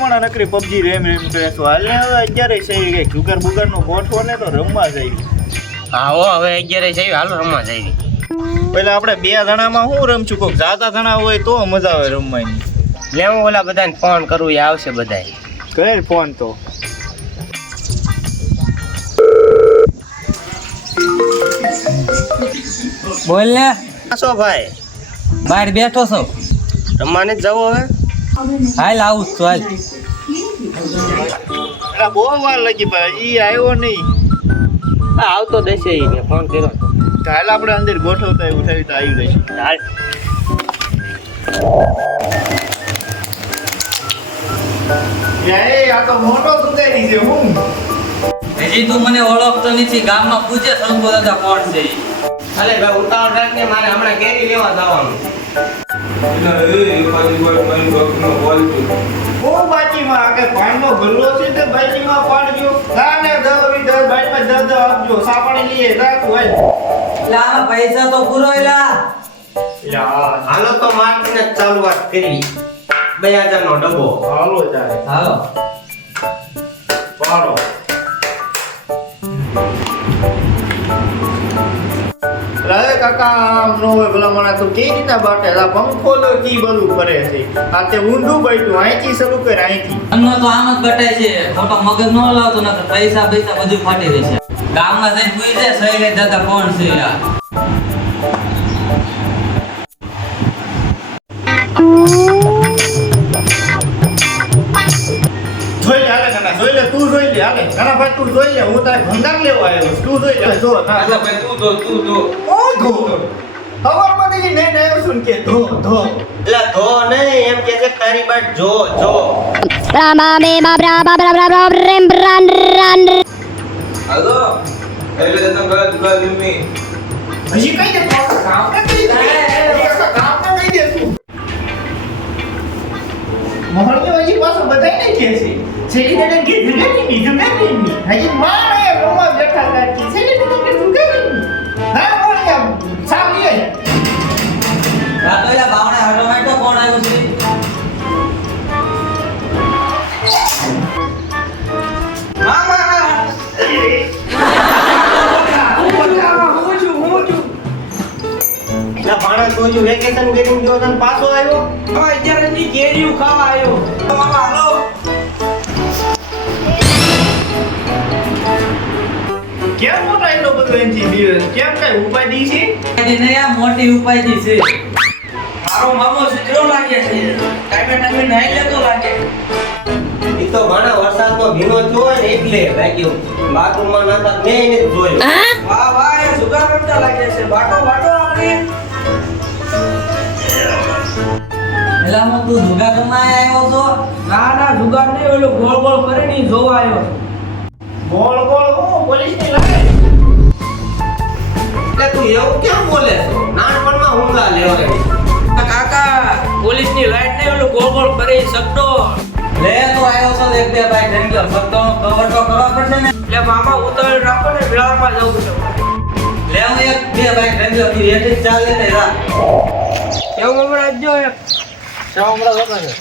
મોણા નકરી PUBG RAM RAM કરે તો હાલ. ને હવે અત્યારે છે કઈ જુગાર બુગાર નો ગોઠવો ને તો રમવા જાય હા હો હવે અગિયારે છે હાલો રમવા જાય પેલા આપણે બે જણામાં શું રમશું? કોક જાતા જણા હોય તો મજા આવે રમવાની. લે હું ઓલા બધાને ફોન કરું એ આવશે બધાય. કર ફોન તો. બોલ ને. શું ભાઈ? બહાર બેઠો છો. રમવાને જ જવું હવે? હાલ આવું છું હાલ. એટલે બહુ વાર લાગી ભાઈ ઈ આવ્યો નહીં. આવતો દેશે ઈ મેં ફોન કર્યો તો. તો હાલ આપણે અંદર ગોઠવતા ઉઠાવી તો આવી જઈશું. હાલ. આ તો મોટો સુધારી છે હું. હજી તું મને ઓળખતો નથી ગામમાં પૂછે શંભુ દાદા કોણ છે? ઈ. ભાઈ ઉતાવળ રાખને મારે હમણાં કેરી લેવા જવાનું. હું આગળ પાણીનો છે તે પાડજો. આપજો. સાપણી લઈએ રાખું લા પૈસા તો પૂરો એલા હાલો તો માર્કેટ ચાલુ વાત કરી. બે હાજર નો ડબ્બો. હાલો ચાલે. હાલો. પાડો રાય કાકા આમ નો હોય ભલા મને તું રીતના આ પંખો લો કી બધું કરે છે. આ તે ઊંધું બેઠું અહીંથી શરૂ કર અહીંથી. અમને તો આમ જ બટાય છે. ખોટો મગજ ન લાવતો ન પૈસા પૈસા બધું ફાટી રહેશે ગામમાં જઈને પૂછે શૈલેષ દાદા કોણ છે? યાર જોઈ લે હાલે કાકા જોઈ લે તું જોઈ લે હાલે. કાના ભાઈ તું જોઈ લે હું તારે ભંડાર લેવા આવ્યો તું જોઈ લે જો ના જો. ઓ ધો ખબર પડી ગઈ ને આવ્યો છું ને કે ધો ધો એટલે ધો નહીં એમ કે છે તારી બાટ જો જો Rama me ma bra ba bra bra bra rim bran ran હાલો એટલે તને ગલત ગલત મી હજી કઈ દે કામ ના કરી દે હજી કામ ના કરી દે તું મોહણીઓ હજી પાછો બધાય ને કે છે છેલ્લી તને કે જુગારી ની જુગારી ની હજી મારે રમવા બેઠા કાકી છેલ્લી છે. વેકેશન કરીને ગયો તને પાછો આવ્યો કેમ મોટા એટલો બધો એનથી કેમ કઈ છે? એની નહીં આ મોટી ઉપાધિ છે. મારો મામો સુધરો લાગે છે? ટાઈમે ટાઈમે નાઈ લેતો લાગે. ઈ તો ભીનો થયો ને એટલે લાગ્યું. બાથરૂમમાં નતા મેં એને જોયો. વાહ વાહ એ સુગર કરતા લાગે છે. બાટો બાટો આપણે. એલા મો તું જુગા કમાય આવ્યો છો? ના નહીં ઓલો ગોળ ગોળ કરે ને જોવા આવ્યો. ગોળ ગોળ હું? પોલીસની લાગે એટલે તું એવું કેમ બોલે છો? નાનપણમાં હુમલા લેવા કાકા પોલીસની લાઈટ નહીં ઓલું ગોળ ગોળ શકતો લે તો આવ્યો છો એક બે ભાઈ થઈ ગયો. સત્તો કવર તો કરવા પડશે ને. એટલે મામા ઉતાવળ રાખો ને વેળામાં જવું છે. લે હું એક બે ભાઈ થઈ ગયો. તું એટલે ચાલે ને રા એવું હમણાં જો એક ઓય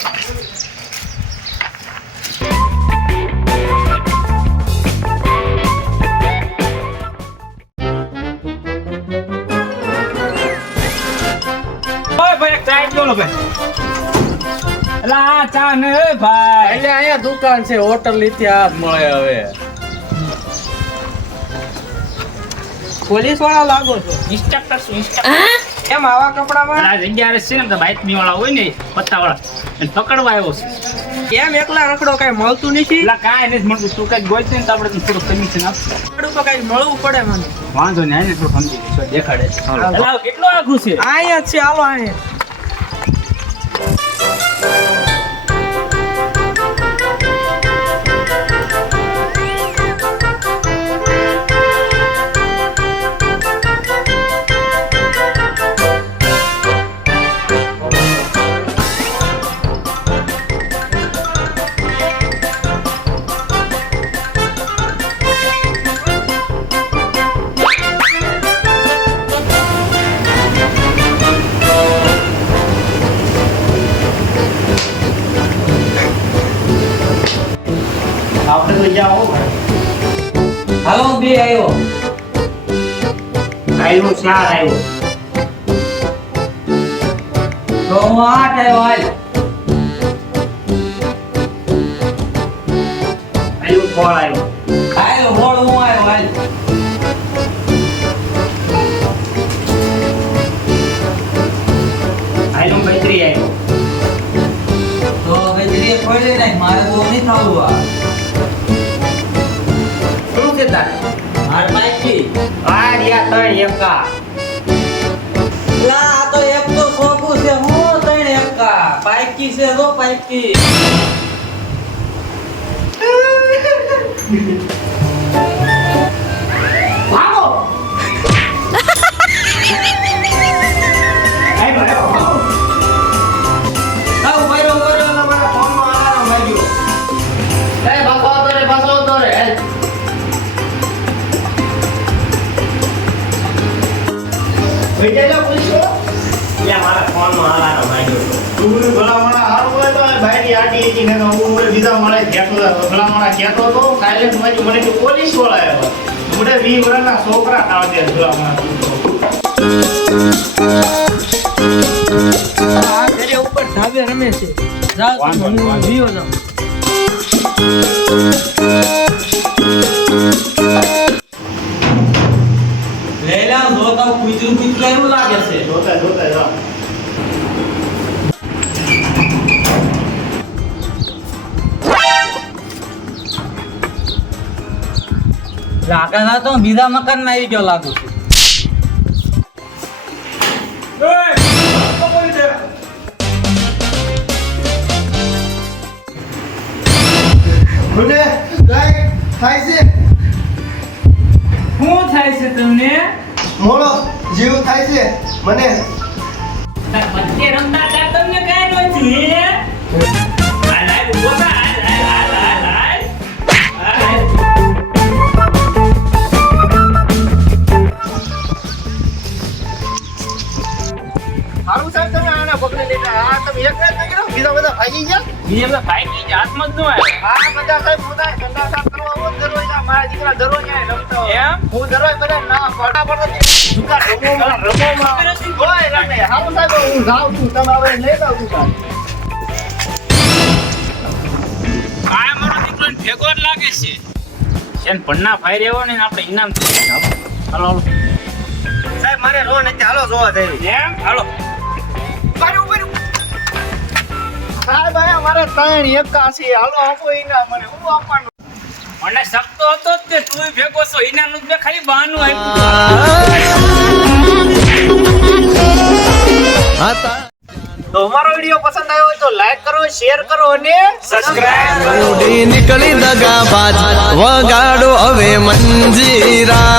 ચા ને ભાઈ. એટલે અહીંયા દુકાન છે હોટલ ઇતિહાસ મળે હવે. પોલીસવાળા લાગો છો. ઇન્સ્ટ્રક્ટર છું ઇન્સ્ટ્રક્ટર કેમ આવા કપડામાં? આ જગ્યા છે ને બાઇકની વાળા હોય ને પત્તા વાળા એને પકડવા આવ્યો છે. કેમ એકલા રખડો કઈ મળતું નથી? એટલે કાંઈ નથી મળતું. તું કઈ ગોઈ ને તો આપણે થોડું કમિશન આપશું. તો કઈ મળવું પડે મને. વાંધો નહીં આને થોડું સમજી દેખાડે કેટલો આઘું છે? અહીંયા છે હાલો અહીંયા. આવ્યો ચાર આવ્યો. તો હું આઠ આવ્યો, હાલ. આવ્યો ફળ આવ્યો. આવ્યો ફળ હું આવ્યો, હાલ. તો ખોલી નાખ, મારે બહુ નહીં થવું આ. શું છે તારે? પાકી આ રહ્યા ત્રણ એકા. લા આ તો એક તો સોગું છે. હું ત્રણ એકા? પાકી છે તો પાકી. ભાઈની આટી હતી ને હું મને બીજા મારે કહેતો હતો. ભલામણા કહેતો હતો, કાલે માં મને પોલીસવાળા આવ્યા. મને વી વર્ષના છોકરા નહીં, વાંધો નહીં. લેલા જોતા કુતરું કુતરું એવું લાગે છે જોતા જોતા જાઓ. છે તો બીજા મકાનમાં આવી ગયો લાગુ છું. થાય છે? શું થાય છે તમને? મોળો જીવ થાય છે મને. રમતા તમને કઈ નથી બીજા બધા ભાઈ ની હાથમાં જ ન આવે. બધા સાહેબ હું તારે ધંધા સાફ કરવા આવો મારા દીકરા દરરોજ રમતા એમ? હું દરરોજ બધા ના પડતા પડતા રમે. સાહેબ હું જાઉં છું. તમે હવે લઈ જાઓ દુકાન. આ મારો દીકરો ભેગો જ લાગે છે. શેન પન્ના ફાઈ રહ્યો ને આપણે ઇનામ. હાલો હાલો. સાહેબ મારે લોન હતી હાલો જોવા જઈ એમ? હાલો. સાહેબ અહીંયા મારે ત્રણ એકાસી હાલો આપો એના મને હું આપવાનું? મને શકતો હતો જ તે તું ભેગો છો. ઇનામ જ મેં ખાલી બહાનું આપ્યું. તો. અમારો વીડિયો પસંદ આવ્યો હોય તો લાઈક કરો શેર કરો અને ઉડી નીકળી દગાબાજ. વગાડો હવે મંજીરા.